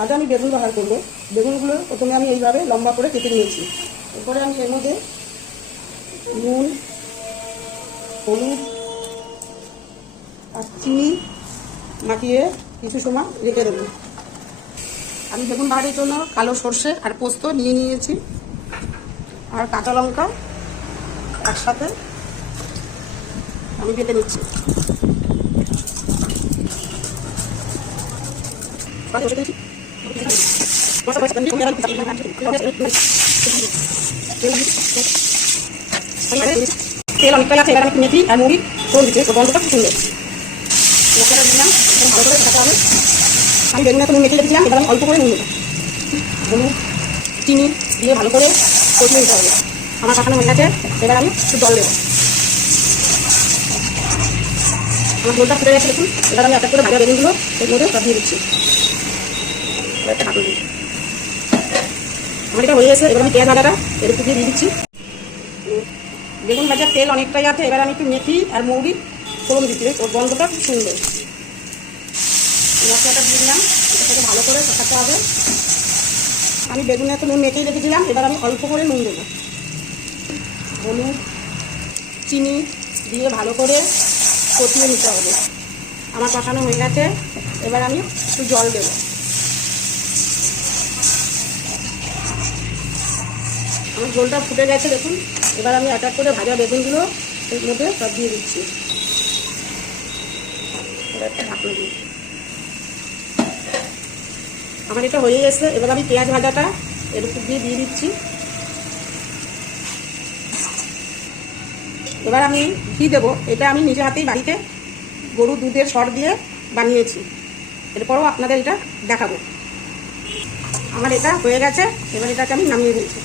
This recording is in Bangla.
আজ আমি বেগুন বাহার করব। বেগুনগুলো প্রথমে আমি এইভাবে লম্বা করে কেটে নিয়েছি। এরপরে আমি এর মধ্যে নুন, হলুদ আর চিনি মাখিয়ে কিছু সময় রেখে দেবো। আমি বেগুন বাহারের জন্য কালো সর্ষে আর পোস্ত নিয়ে নিয়েছি, আর কাঁচা লঙ্কা একসাথে আমি বেটে নিচ্ছি। তেল অনেকটাই আছে, এবার আমি মেথি আর মুড়ি ফোড়ন দিচ্ছি। গন্ধটা খুব সুন্দর। মশলাটা দিলাম, ভালো করে ভাজাতে হবে। আমি বেগুন এখন মেখে রেখেছিলাম, এবার আমি অল্প করে নুন দেবো, হলুদ, চিনি দিয়ে ভালো করে কষিয়ে নিতে হবে। আমার কাঁচানো হয়ে গেছে, এবার আমি একটু জল দেবো। আমার ঝোলটা ফুটে গেছে দেখুন। এবার আমি একটা করে ভাজা বেগুনগুলো এর মধ্যে সব দিয়ে দিচ্ছি। একটা ঢাকনা দিই। আমার এটা হয়ে গেছে, এবার আমি পেঁয়াজ ভাজাটা এর উপর দিয়ে দিচ্ছি। বেগুন ভাজার তেল অনেকটাই আছে, এবার আমি একটু মেথি আর মৌরি ফোড়ন দিচ্ছি। ওর গন্ধটা খুব সুন্দর। মশলাটা দিয়ে দিলাম, এটাকে ভালো করে কষাতে হবে। আমি বেগুনে তো নুন মেখেই রেখেছিলাম, এবার আমি অল্প করে নুন দেবো, হলুদ, চিনি দিয়ে ভালো করে কষিয়ে নিতে হবে। আমার কষানো হয়ে গেছে, এবার আমি একটু জল দেবো। আমার ঝোলটা ফুটে গেছে দেখুন। এবার আমি এক এক করে ভাজা বেগুনগুলো এর মধ্যে সব দিয়ে দিচ্ছি। এবার একটা ঢাকনা দিই। আমার এটা হয়ে গেছে, এবার আমি পেঁয়াজ ভাজাটা এর উপর দিয়ে দিচ্ছি। এবার আমি ঘি দেবো। এটা আমি নিজে হাতেই বাড়িতে গরুর দুধের সর দিয়ে বানিয়েছি। এরপরও আপনাদের এটা দেখাবো। আমার এটা হয়ে গেছে, এবার এটাকে আমি নামিয়ে দিয়েছি।